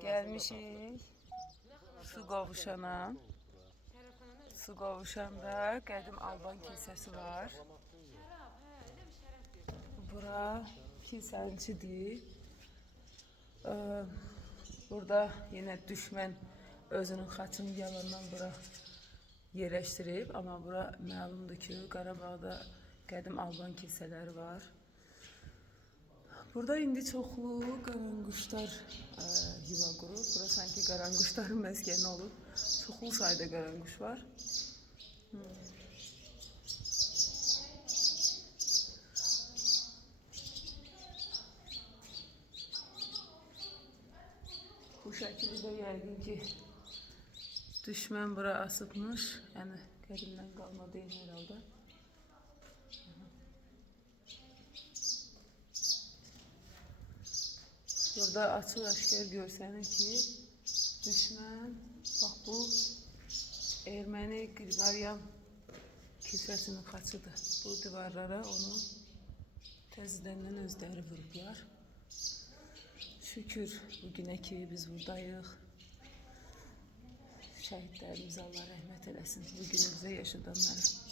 Gelmişik su qovuşana. Su qovuşanda qədim Alban kilsəsi var. Bura kilsənin içidir. Burada yenə düşmən özünün xaçını yalandan bura yerləşdirib. Amma bura məlumdur ki, Qarabağda qədim Alban kilsələri var. Burada indi çoxlu qaranquşlar yuva qurub. Bura sanki qaranquşların məskəni olub. Çoxlu sayda qaranquş var. Bu şəkildə yəqin ki, düşmən bura asıbmış. Yəni, qədimdən qalma deyil hər halda. Burada açıq-aşkar görsənir ki, düşmən, bax bu, erməni Qriqoryan kilsəsinin xaçıdır. Bu divarlara onu təzədəndən özləri vurublar. Şükür bugünə ki biz buradayıq. Şəhidlərimiz Allah rəhmət eləsin. Bu günü bizə yaşadanlara.